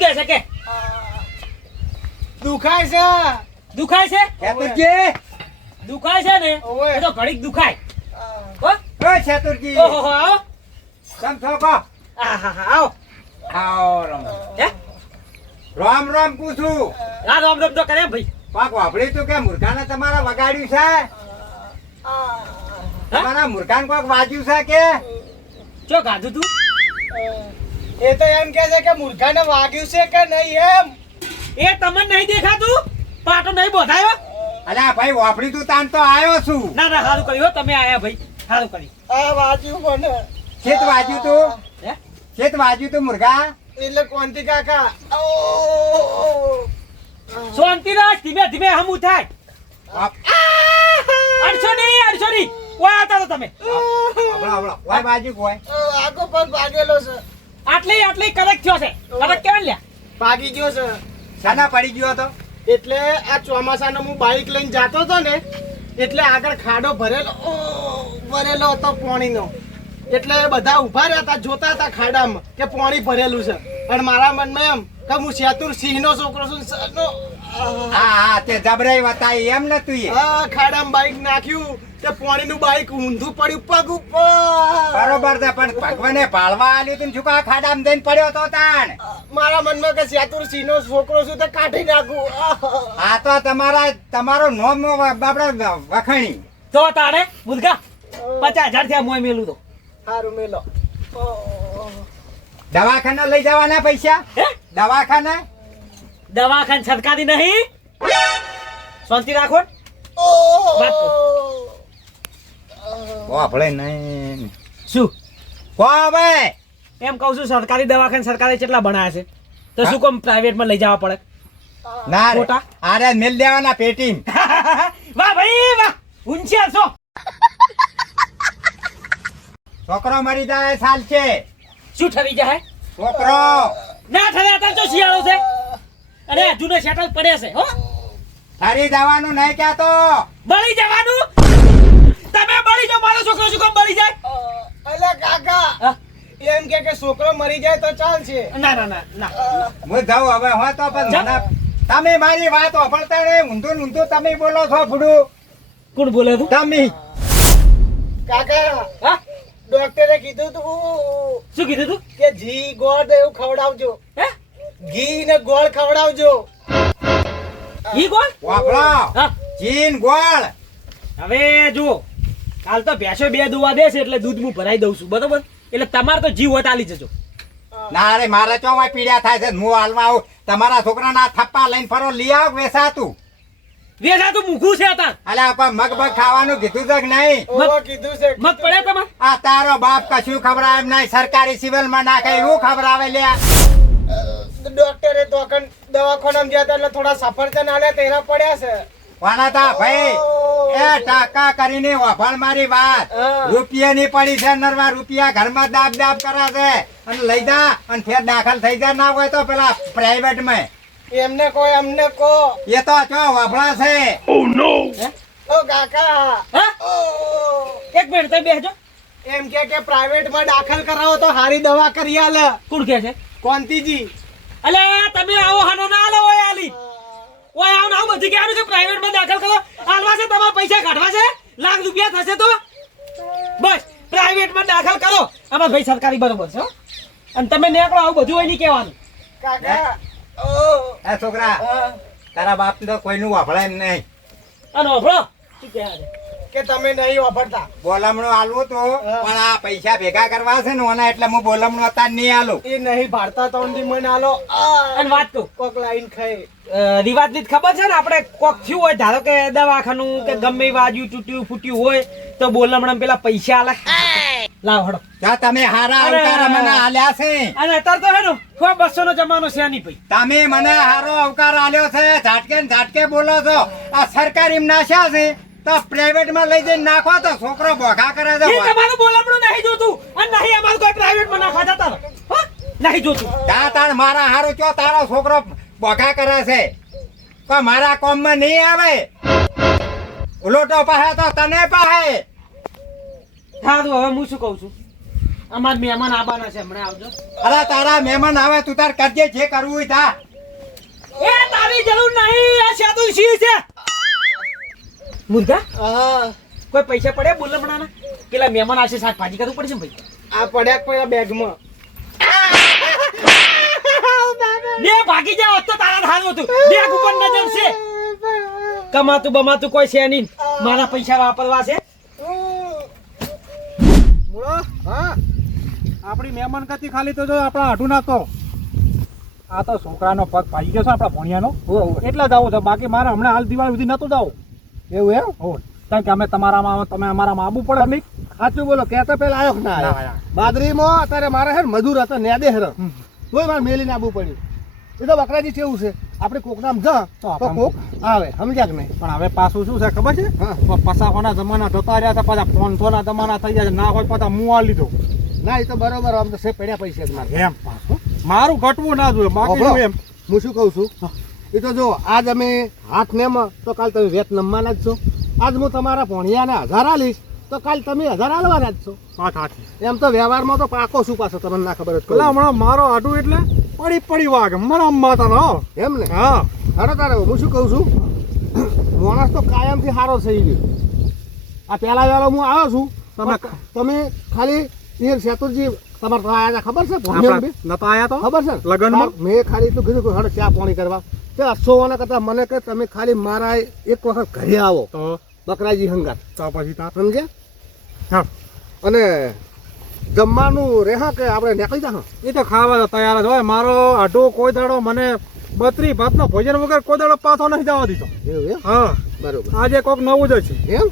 કે છે કે દુખાય છે દુખાય છે ચતુરજી દુખાય છે ને ઓવે. એ તો ઘડીક દુખાય હો ઓય ચતુરજી ઓહો આવો તમ છો કો આહા આવો આવો હે રામ રામ પૂછું રામ રામ રામ તો કરે ભાઈ પાક વાપરી તું કે મુર્ખાને તમારા વગાડ્યું છે તમારા મુર્ખાને કોક વાજ્યું છે કે ચો ગાધું તું એ તો એમ કે છે કે મૂર્ખાને વાગ્યું છે કે નહીં એમ એ તમને નહીં દેખાતું પાટો નહીં બોધાયો અલ્યા ભાઈ વાપરી તું તાન તો આવ્યો છું ના ના સારું કર્યું હો, તમે આયા ભાઈ સારું કર્યું આ વાગ્યું મને ખેત વાજ્યું તું હે ખેત વાજ્યું તું મુર્ગા એટલે કોંતી કાકા શાંતિ રાખ ધીમે ધીમે હમું થાય અડશો નહીં ઓય આવતા તો તમે વાય બાજુ કોઈ આગો પગ ભાગેલો છે આટલી કરેક્ટ થયો છે કરેક્ટ કેમ લ્યા ભાગી ગયો છે શાના પડી ગયો તો એટલે આ ચોમાસાનો હું બાઈક લઈને જાતો હતો ને એટલે આગળ ખાડો ભરેલો હતો પાણીનો એટલે બધા ઉભા રહ્યા હતા જોતા હતા ખાડામાં કે પાણી ભરેલું છે અને મારા મનમાં એમ કે હું શેતુર સિંહનો છોકરો છું હા તે જબરાઈ વતાઈ એમ ને તું ખાડામાં બાઈક નાખ્યું તે પાણીનું બાઈક ઊંધું પડ્યું પગ ઉપર બરોબર છે પણ ભગવાને ભાળવા આલ્યું તું શું કા ખાડામાં જઈને પડ્યો તો તાણ મારા મનમાં કે શેતુર સિંહનો છોકરો છું તો કાઢી નાખું આ તો તમારો નોમ બાપડો વખાણી તો તારે મુલકા 50,000 થયા મોય મેલું તો સારું મેલો દવાખાને લઈ જવાના પૈસા હે દવાખાને દવાખાન સરકારી નહીં શાંતિ રાખો વાત કરો. આપણે નહીં શું કો હવે એમ કહું છું સરકારી દવાખાન સરકારે કેટલા બનાયા છે તો શું કોમ પ્રાઇવેટમાં લઈ જવા પડે ના રે ખોટા? આરે મેલ દેવાના પેટી વાહ ભાઈ વાહ ઊંચિયા છો છોકરો મરી જાય સાલ છે શું ઠરી જાય છોકરો ના ઠરે અત્યારે તો શિયાળો છે અરે હજુ ને સેટલ પડે છે હો ફરી જવાનું નહીં ક્યાં તો બળી જવાનું તમે બળી જાઓ મારો છોકરો શું કામ બળી જાય અલે કાકા હા? એમ કે છોકરો મરી જાય તો ચાલશે ના ના ના ના હું જાઉં હવે હો તો પણ જા. મને તમે મારી વાત સાંભળતા નહીં ઊંધું ને ઊંધું તમે બોલો છો ભૂડું કોણ બોલે તું તમે કાકા હા ડોક્ટરે કીધું તું શું કીધું તું કે ઘી ગોળ ને એવું ખવડાવજો હે ઘી ને ગોળ ખવડાવજો ઈ કોણ વાપરો હા ચીન ગોળ હવે જુઓ કાલ તો ભેંસો 2 દુવા દેશે એટલે દૂધ હું ભરાઈ દઉં છું બરોબર એટલે તમારે તો જીવ હોય તાલી જજો ના રે મારે ચોમાં પીડ્યા થાય છે હું હાલમાં આવું તમારા છોકરાના થપ્પા લઈને ફરો લઈ આવ વેસાતું વેસા તો મૂકું છે તાર અલ્યા કોઈ મગ બગ ખાવાનું કીધું છે કે નહીં ઓવો કીધું છે મત પડે તમારે આ તારો બાપ કશું ખવડાવે એમ નહીં સરકારી સિવિલ માં નાખે એવું ખવડાવે લ્યા ડોક્ટરે તો દવાખાનામાં ગયા હતા એટલે થોડા સફરજન આલ્યા તેના પડ્યા છે વાનાતા ભાઈ એ ટાકા કરીને વફાળ મારી વાત હા. રૂપિયાની પડી છે નરવા રૂપિયા ઘરમાં દાબ દાબ કરે છે અને લઈ જા અને ફેર દાખલ થઈ જા ના હોય તો પેલા પ્રાઇવેટ માં એમને કોઈ અમને કો એ તો ચો વફળા છે હે? ઓ કાકા હા ઓ એક મિનિટ તમે બેસજો એમ કે પ્રાઇવેટ માં દાખલ કરાવો તો હારી દવા કરી આલે કોણ કે છે કોંતીજી અલે તમે આવો હાનો ના આલો ઓય આલી ઓય આવો ના બધી કહેવાનું છે પ્રાઇવેટ માં દાખલ કરો આલવા છે તમારા પૈસા કાઢવા છે લાખ રૂપિયા થશે તો બસ પ્રાઇવેટ માં દાખલ કરો આમાં ભાઈ સરકારી બરોબર છે હો? અને તમે નીકળો આવું બધું હોય નહીં કહેવાનું કાકા ઓ એ છોકરા તારા બાપ તો કોઈનું વફળે એમ નહીં અને ઓભળો શું કહે છે કે તમે નહીં વાપરતા બોલમણું આલવું તો પણ આ પૈસા ભેગા કરવા છે ને ઓના એટલે હું બોલમણું અત્યારે નહીં આલું એ નહીં ભારતા તો મને આલો અને વાત કહું કોક લાઈન ખાઈ રિવાજની જ ખબર છે ને આપણે કોક થયું હોય ધારો કે દવાખાનું કે ગમે વાજ્યું તૂટ્યું ફૂટ્યું હોય તો બોલમણા પેલા પૈસા આલે લાવ હડો જા તમે હારા અરે. અવતાર મને આલ્યા છે અને અત્યારે તો હેનો 200 નો જમાનો છે નહીં ભાઈ તમે મને હારો અવકાર આલ્યો છે ઝાટકે ને ઝાટકે બોલો છો આ સરકારી નાશ્યા છે તો પ્રાઇવેટ માં લઈ જઈને નાખો તો છોકરો બોખા કરે છે એ તમારું બોલમણું નહીં જોતું અને નહીં અમારું કોઈ પ્રાઇવેટ માં નાખવા જતા હો નહીં જોતું જા તાણ મારા હારું ચો તારો છોકરો બોખા કરે છે તો મારા કોમમાં નહીં આવે ઉલોટો પાહે તો તને પાહે સારું હવે હું શું કહું છું અમાર મહેમાન આવવાના છે હમણાં આવજો અરે તારા મહેમાન આવે તું તાર કરજે જે કરવું હોય થા. એ તારી જરૂર નહીં આ સેતું શી છે મુર્ગા કોઈ પૈસા પડે બોલમણાના પેલા મહેમાન આવશે શાકભાજી કરવું પડશે ને ભાઈ આ પડ્યા પડ્યા બેગમાં બે ભાગી જાવ તો તારા હારું હતું બેગ ઉપર નજર છે કમાતું બમાતું કોઈ છે નહીં મારા પૈસા વાપરવા છે મૂળો હા આપણી મહેમાન ગતિ ખાલી તો જો આપણા આઢું નાખો આ તો છોકરાનો પગ ભાજી ગયો છે આપણા ભણિયાનો એટલે જ આવું છે બાકી મારે હમણાં હાલ દિવાળી સુધી નતું જવું એવું એમ હોય કારણ કે અમે તમારામાં આવો તમે અમારામાં આવવું પડે નહીં સાચું બોલો કહેતા પેલા આવ્યો કે ના આવ્યો બાદરીમાં અત્યારે મારે છે ને મજૂર હતો નેદે હેર તોય મારે મેલીને આવવું પડ્યું એ તો બકરાજી કેવું છે આપણે કોક નામ જા તો કોક આવે સમજ્યા કે નહીં પણ હવે પાછું શું છે ખબર છે પસાખોના જમાના જતા રહ્યા હતા પાછા 500ના જમાના થઈ ગયા છે ના હોય પાછા મું આ લીધો ના એ તો બરોબર આમ તો છે પડ્યા પૈસા જ મારે એમ પાછું મારું ઘટવું ના જોઈએ બાકી અભળો. એમ હું શું કહું છું એ તો જો આજ અમે હાથ નેમાં તો કાલ તમે વેત નમવાના જ છો આજ હું તમારા ભણિયાને 1000 આલીશ તો કાલ તમે 1000 આલવાના જ છો વાત સાચી એમ તો વ્યવહારમાં તો પાકો શું પાછો તમને ના ખબર જ પેલા હમણાં મારો આઢું એટલે પડી વાગે મને માતા એમ ને હા હારો તારે હું શું કહું છું માણસ તો કાયમથી સારો થઈ ગયો આ પહેલા વેલો હું આવ્યો છું તમે ખાલી એ શેતુરજી તમારે તો આયા હતા ખબર છે ભણિયાને બી? નતા આયા તો ખબર છે ને? લગનમાં? મેં ખાલી એટલું કીધું કે હડો ચા પાણી કરવા તે 800 કરતા મને કે તમે ખાલી મારા એક વખત ઘરે આવો તો બકરાજી હંગાત પછી તાર સમજ્યા હા અને જમવાનું રેહા કે આપણે નીકળી જા એ તો ખાવા તો તૈયાર જ હોય મારો આઢો કોઈ દાડો મને 32 ભાતનો ભોજન વગર કોઈ દાડો પાછો નહીં જવા દીધો એવું એમ હા બરોબર આજે કોક નવું જ છે એમ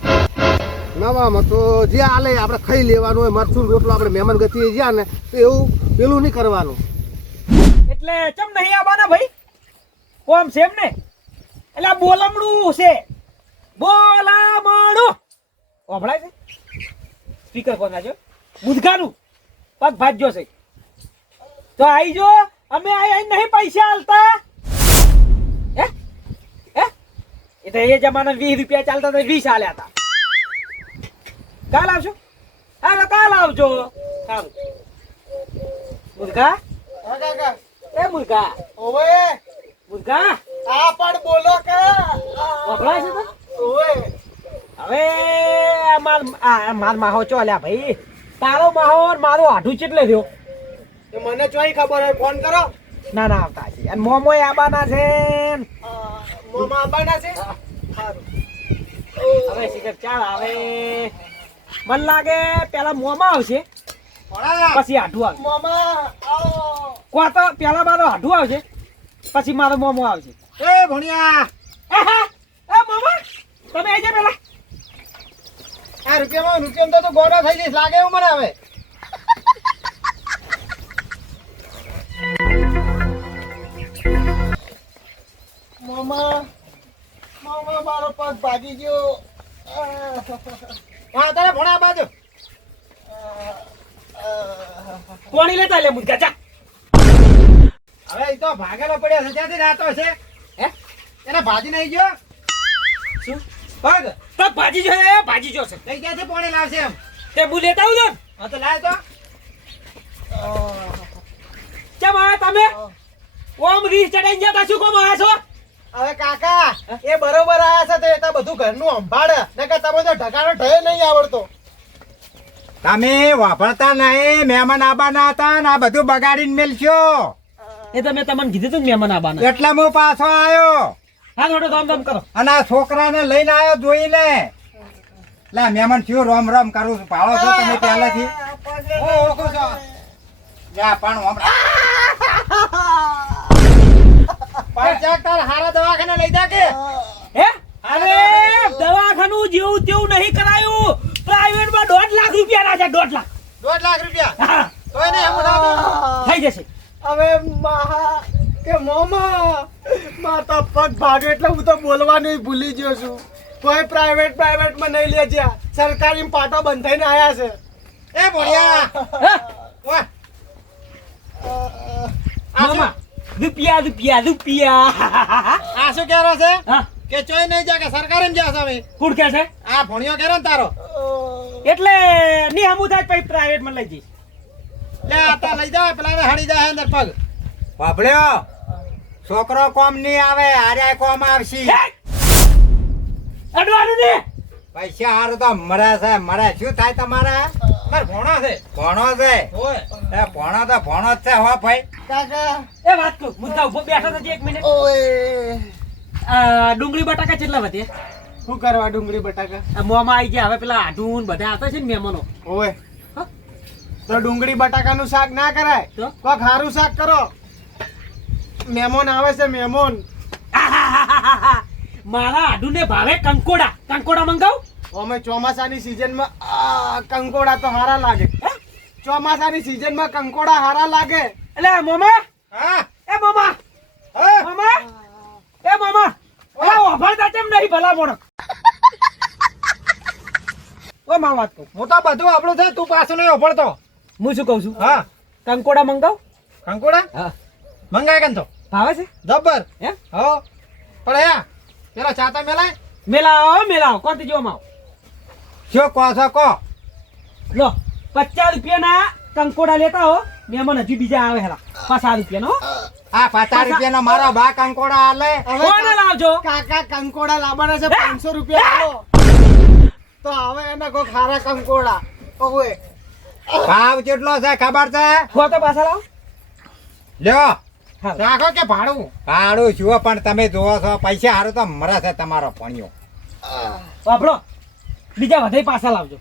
નવામાં તો જે આલે આપણે ખાઈ લેવાનું હોય મરચું રોટલો આપણે મહેમાન ગતિએ જ્યાં ને તો એવું પેલું નહીં કરવાનું એટલે ચમ નહીં આવવાના ભાઈ કોમ છે એમ ને એટલે આ બોલમણું છે બોલામણું ઓભળાય છે સ્પીકર કોણ નાખ્યો મુદગાનું પગ ભાજ્યો છે તો આઈ જો અમે આઈ નહીં પૈસા આલતા હે હે એ તો એ જમાના 20 રૂપિયા ચાલતા તો 20 આલ્યા હતા કાલ આવશો હા કાલ આવજો સારું મુદગા હા કાકા એ મુદગા ઓવે મુદગા આ પણ બોલો કે વપરાય છે તો ઓવે હવે માર માહો ચોલ્યા ભાઈ તારો માહો ને મારો આઢું ચેટલે થયો તો મને ચોઈ ખબર હોય ફોન કરો ના ના આવતા છે અને મોમોય આબાના છે મોમાં આવવાના છે હવે શિખર ચાલ આવે મન લાગે પેલા મોમાં આવશે પછી આઢું આવશે મોમાં આવો કો તો પેલા મારો આઢું આવશે પછી મારો મોમો આવશે એ ભણિયા એ મોમા તમે આવી જા પેલા આ રૂપિયામાં તો ગોળો થઈ જઈશ લાગે એવું મને હવે મામા મામા મારો પગ ભાગી ગયો હા તારે ભણા બાજુ પાણી લેતા લે મુદગા જા હવે એ તો ભાગેલો પડ્યો છે ત્યાંથી રાતો છે હે એને ભાજી નહીં ગયો શું પગ તો ભાજી જો ભાજી જો છે કઈ ક્યાંથી પાણી લાવશે એમ તે બુ લેતા આવજો હા તો લાય તો કેમ આયા તમે ઓમ રીસ ચડાઈ ગયા તા શું કોમ આયા છો હવે કાકા એ બરોબર આયા છે તો એ તો બધું ઘરનું સંભાળે ને કે તમે તો ઢકાનો ઢય નહીં આવડતો તમે વાપરતા નહીં મહેમાન આબાના હતા ને આ બધું બગાડીને મેલશો એ તો મેં તમને કીધું તું મહેમાન આવવાના એટલે હું પાછો આવ્યો હા થોડો ધમ ધમ કરો અને આ છોકરાને લઈને આવ્યો જોઈને લા મહેમાન થયો રોમ રોમ કરું છું ભાળો છો તમે પહેલાથી ઓળખો છો જા પણ હમણાં પણ ચાક તાર હારા દવાખાને લઈ જા કે હે અરે દવાખાનું જેવું તેવું નહીં કરાયું પ્રાઇવેટ માં 1.5 લાખ રૂપિયા ના છે 1.5 લાખ 2 લાખ રૂપિયા હા તોય નહીં હમણાં થઈ જશે હવે મહા કે મોમા માતા પગ ભાગે એટલે હું તો બોલવાનું ભૂલી ગયો છું કોઈ પ્રાઇવેટમાં નહીં લે જ્યાં સરકારી પાટો બંધાઈને આયા છે એ ભોળિયા વાહ મામા રૂપિયા રૂપિયા રૂપિયા આ શું કહેરો છે હા કે ચોય નહીં જા કે સરકારી જા સામે કોણ કે છે આ ભણ્યો કેરો ને તારો એટલે ની હમુ થાય પછી પ્રાઇવેટ માં લઈ જઈશ લે આ તો લઈ જા પેલા હડી જાય અંદર પગ બાબળ્યો છોકરો કોમ નહીં આવે આરે કોમ આવશે અડવાનું ને પૈસા હારું તો મળે શું થાય તમારે માર ભોણા છે ભણો છે ઓય એ ભણો તો ભણો જ છે હો ભાઈ કાકા એ વાત કહું મુદ્દા ઉભો બેઠો તો એક મિનિટ ઓય ડુંગળી બટાકા કેટલા વધ્યા શું કરવા ડુંગળી બટાકા આ મોંમાં આવી ગયા હવે પેલા આઢું ને બધા આવતા છે ને મહેમાનો ઓય હા? તો ડુંગળી બટાકાનું શાક ના કરાય તો? કોક હારું શાક કરો મહેમાન આવે છે મહેમાન આહાહાહાહા. મારા આઢું ને ભાવે કંકોડા મંગાવ અમે ચોમાસાની સિઝનમાં કંકોડા તો હારા લાગે ચોમાસાની સિઝનમાં કંકોડા હારા લાગે એટલે મોમા હા એ મોમા હા મોમા એ મોમા ઓલા ઓફરતા કેમ નહીં ભલા મોણો ઓ માં વાત કહું હું તો બધું આપણું છે તું પાછો નહીં ઓફળતો હું શું કહું છું હા કંકોડા મંગાવ કંકોડા હા મંગાય કન તો ભાવે છે જબ્બર એમ હો પણ યા પેલા ચાતા મેલાય મેલાવો કોણ જો માવ શું કહો છો કહો લો 50 રૂપિયાના કંકોડા લેતા હો મહેમાન હજી બીજા આવે હેલા 50 રૂપિયાનો આ 50 રૂપિયાનો મારો બા કંકોડા આલે કોને લાવજો કાકા કંકોડા લાવવાના છે 500 રૂપિયા આલો તો હવે એના કોઈ ખારા કંકોડા ઓય ભાવ કેટલો છે ખબર છે હો તો પાછા લાવો લ્યો હા રાખો કે ભાડું ભાડું જુઓ પણ તમે જોવો છો પૈસા હારું તો મરે છે તમારો ભણ્યો વાપરો બીજા વધારે પાછા લાવજો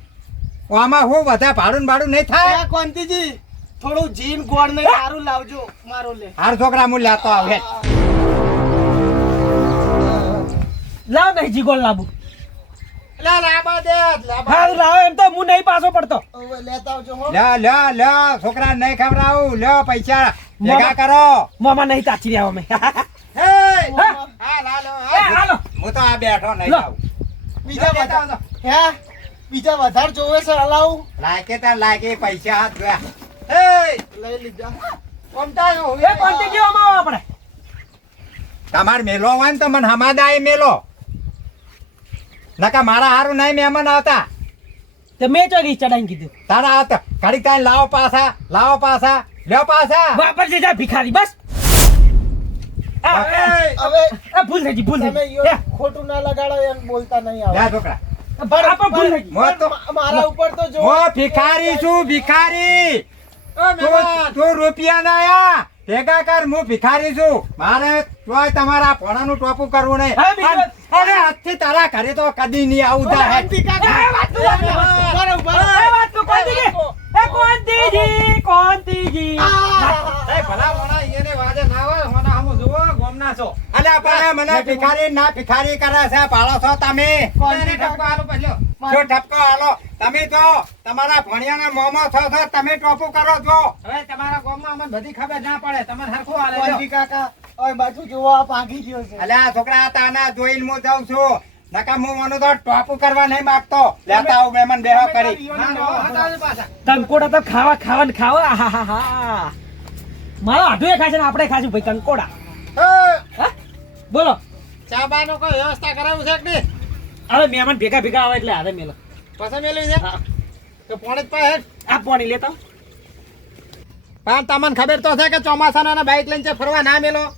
આમાં હું બધા ભાડું ને ભાડું નહીં થાય એ કોંતીજી થોડું જીન ગોળ ને સારું લાવજો મારો લે હાર છોકરા હું લેતો આવે લાવ નહીં જીગોળ લાવું લે લાબા દે હારું લાવો એમ તો હું નહીં પાછો પડતો ઓય લેતા આવજો હો લ્યો છોકરા નહીં ખવડાવું લ્યો પૈસા ભેગા કરો મોમાં નહીં તાચી રહ્યા અમે હે હા? હા લાલો એ હાલો હું તો આ બેઠો નહીં લો. જાઉં બીજા વધારે હે બીજા વધારે જોવે છે હલાવું લાગે તા લાગે પૈસા હાથ ગયા હે લઈ લીધા કોમતા એ કોન્ટી જેવો માં આપણે તમાર મેલો હોય ને તો મને હમાદાય મેલો નકા મારા હારું નહીં મહેમાન આવતા તો મેં ચોરી ચડાઈને કીધું તારા આવતા ઘડીક તાઈ લાવો પાછા લ્યો પાછા વાપર જે જા ભિખારી બસ હવે ભૂલ થઈ ગઈ ભૂલ થઈ તમે ગઈ યો ખોટું ના લગાડો એમ બોલતા નહીં આવે લ્યા છોકરા પણ આપણે ભૂલ થઈ ગઈ મોં તો- મારા ઉપર તો જો હું ભિખારી છું ભિખારી તું રૂપિયા ના આયા ભેગા કર હું ભિખારી છું મારે તોય તમારા ભોણાનું ટોપું કરવું નહીં હા, બીજું- અરે આજથી તારા ઘરે તો કદી નહીં આવું થાય આંટી કાકા એ વાત તો બરાબર, બરાબર. એ વાત તો કોન્તીજી કોન્તીજી એ ભલા મોણા ઈને વાજે ના હોય હોના હમુ જુઓ ગોમના છો અલ્યા પણ મને ભિખારી ના ભિખારી કરે છે પાળો છો તમે કોન્તી ઠપકો આલો પહેલો જો ઠપકો આલો તમે તો તમારા ભણિયાના મોંમાં છો છો તમે ટોપું કરો છો હવે તમારા ગામમાં અમને બધી ખબર ના પડે તમને હરખું હાલે કોંતી કાકા ઓય બાજુ જોવો આ ભાગી ગયો છે અલ્યા છોકરા તાના જોઈને હું જાઉં છું નકા હું મને તો ટોપું કરવા નહીં માંગતો લેતા આવું મહેમાન બેહો કરી કંકોડા તો ખાવા આહાહાહા. મારો આઢું એ ખાય છે ને આપણે ખાશું ભાઈ કંકોડા હા બોલો ચા બાનો કોઈ વ્યવસ્થા કરાવું છે કે નહીં હવે મહેમાન ભેગા આવે એટલે હારે મેલો પછી મેળવી છે હા. તો પોણી જ પાસે આ પાણી લેતા પણ તમને ખબર તો છે કે ચોમાસાના બાઈક લઈને ફરવા ના મેલો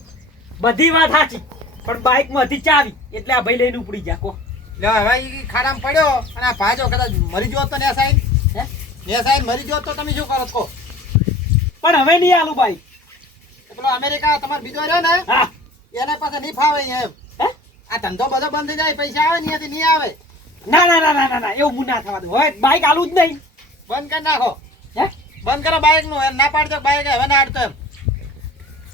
બધી વાત સાચી પણ બાઇક માં હતી ચાવી એટલે આ ભાઈ લઈને ઉપડી ગયા કો લે હવે ઈ ખાડામાં પડ્યો અને આ ભાજો કદાચ મરી ગયો તો ને સાઈડ હે? ને સાઈડ મરી ગયો તો તમે શું કરો છો પણ હવે નહીં આલું બાઈક પેલો અમેરિકા તમારે બીજો રહ્યો ને હા એને પાસે નહીં ફાવે એમ હે? આ ધંધો બધો બંધ થઈ જાય પૈસા આવે ને નહીં આવે ના એવું હું ના થવા દઉં હવે બાઈક આલું જ નહીં બંધ કરી નાખો હે બંધ કરો બાઈક નું એમ ના પાડજો બાઈક હવે ના આડતો એમ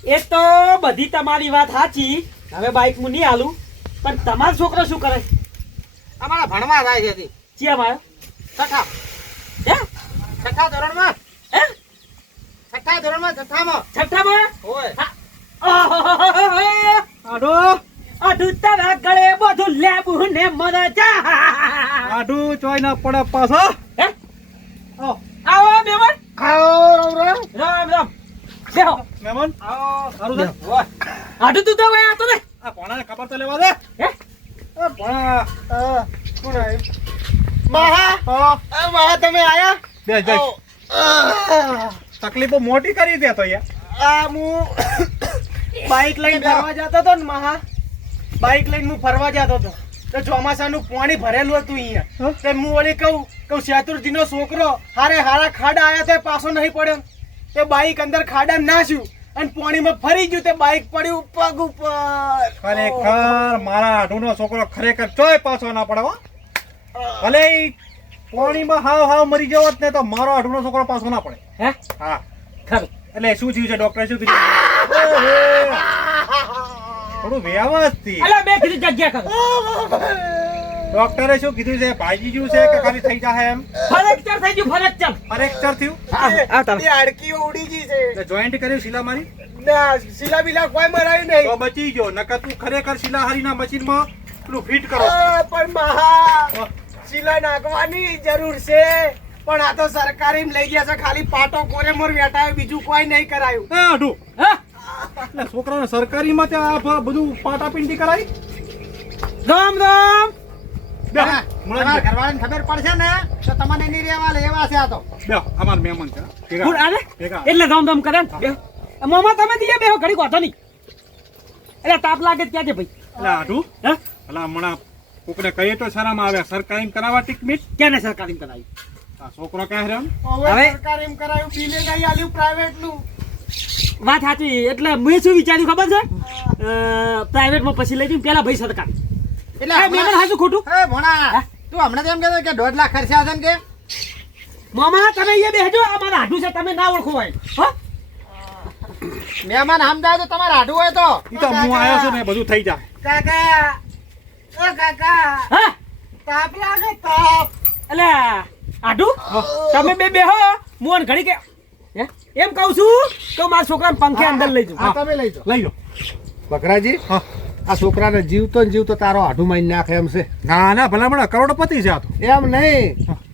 એ તો બધી તમારી વાત સાચી હવે બાઈક હું નહીં આલું પણ તમારો છોકરો શું કરે અમારા ભણવા થાય છે હજી. ચિયા મારો છઠ્ઠા હે છઠ્ઠા ધોરણમાં હે છઠ્ઠા ધોરણમાં છઠ્ઠામાં છઠ્ઠામાં હોય આડો આડું તારા ગળે બધું લેબુ ને મરજા આડું ચોય ના પડે પાછો હે આવો મહેમાન ખાઓ રામ રામ રામ બેહો મહેમાન આવો સારું છે આડું તું તો વયા તો ને આ ભણાને ખબર તો લેવા દે હે આ ભણા કોણ આવ્યું મહા મહા તમે આયા બેસ બેસ આવો. તકલીફો મોટી કરી દે તો યાર. આ હું બાઈક લઈને ફરવા જતો હતો ને મહા, બાઈક લઈને હું ફરવા જતો હતો તો ચોમાસાનું પાણી ભરેલું હતું અહીંયા. તે હું વળી કહું શેતુરજીનો છોકરો હારા ખાડા આયા તે પાછો નહીં પડ્યો. તે બાઈક અંદર ખાડામાં નાખ્યું અને પાણીમાં ફરી ગયું. તે બાઈક પડ્યું પગ ઉપર. ખરેખર મારા આઢુનો છોકરો ખરેખર ચોય પાછો ના પડે હો. ભલે ઈ પાણીમાં હાવ મરી જવો જ ને તો મારો આઢુનો છોકરો પાછો ના પડે. હે હા ખરું એટલે શું થયું છે ડોક્ટરે શું કીધું? થોડું વ્યવસ્થિત. અલા બે કીધું જગ્યા કરો. ડોક્ટરે શું કીધું છે? ભાજી ગયું છે કે ખાલી થઈ જાય એમ? ફ્રેક્ચર થઈ ગયું ફ્રેક્ચર. ફ્રેક્ચર થયું? આ તમે એ હાડકીઓ ઉડી ગઈ છે. એટલે જોઈન્ટ કર્યું શીલા મારી? ના શીલા બીલા કોઈ મરાયું નહીં. તો બચી ગયો. નકર તું ખરેખર શીલાહારીના મશીનમાં પેલું ફિટ કરો. પણ મહા શીલા નાખવાની જરૂર છે. પણ આ તો સરકારી લઈ ગયા છે. ખાલી પાટો કોરે મોર વેટાયો, બીજું કોઈ નહીં કરાયું. એ આઢું હા એટલે છોકરાને સરકારીમાં ત્યાં આ બધું પાટાપિંડી કરાવી? રામ રામ. બેહો, હા, મુલાજી તમારા બેહો. ઘરવાળાને ખબર પડશે ને તો તમને નહીં રહેવા લે એવા છે આ તો. બેહો, અમારા મહેમાન છે. ભેગા. ગુડ આલે ભેગા. એટલે રામ રામ કરે ને. બેહો. મામા તમે દીએ બેહો ઘડી વાતો નહીં. એટલે તાપ લાગે ક્યાં છે ભાઈ? એટલે આઢું હે એટલે હમણાં કોકને કહીએ તો સારામાં આવે સરકારી કરાવવા ટ્રીટમેન્ટ. ક્યાં સરકારી કરાવી? આ છોકરો ક્યાં રહ્યો? હવે હવે- સરકારી કરાયું, બિલે નહીં આલ્યું પ્રાઇવેટનું. વાત સાચી. એટલે મેં શું વિચાર્યું ખબર છે? પ્રાઇવેટમાં પછી લઈ જઈને પેલા ભાઈ સરકારી. એટલે એ મેં હમણાં- હાચું ખોટું? એ ભોણા, તું હમણાં તો એમ કહેતો કે 1.5 લાખ ખર્ચા છે ને કે મામા તમે અહીંયા બેહજો. આ મારા હાડું છે તમે ના ઓળખો હોય. હો મહેમાન સમજાય તો તમારે આઢું હોય તો ઈ તો હું આવ્યો છું ને બધું થઈ જાય. કાકા ઓ કાકા હા તાપ લાગે તાપ. એટલે હાડું તમે બે બેહો. મોન ઘડી કે હે? એમ કહું છું તો મારા છોકરાને પંખે અંદર લઈ જાઉં. હા તમે લઈ જાઓ. લઈ લો. બકરાજી હા. આ છોકરાને જીવતો ને જીવતો તારો આઢું મારી નાખે એમ છે. ના ના ભલામણ કરોડપતિ છે આ તો. એમ નહીં,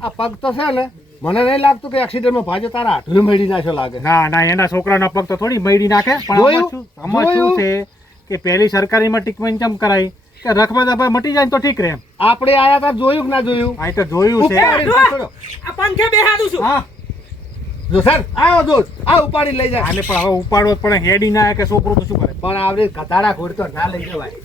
આ પગ તો છે ને, મને નહીં લાગતું કે એક્સિડન્ટમાં ભાજો તારા આઢું મળી નાખ્યો લાગે. ના ના એના છોકરાના પગ તો થોડી મયડી નાખે પણ જોયું? આમાં શું જોયું? છે કે પહેલી સરકારીમાં ટ્રીટમેન્ટ ચમ કરાય કે રખમાં દબાઈ મટી જાય ને તો ઠીક રહે એમ. આપણે આયા તા જોયું કે ના જોયું? આ તો જોયું છે. હાડું, આ પંખે બેહાડું છું. હા જો સર આવો જો આ ઉપાડી લઈ જાય. આને પણ હવે ઉપાડવો જ પડે. હેડી ના આવે કે છોકરું તો શું કરે? પણ આવડી કતાડા ઘોડ તો ના લઈ જવાય.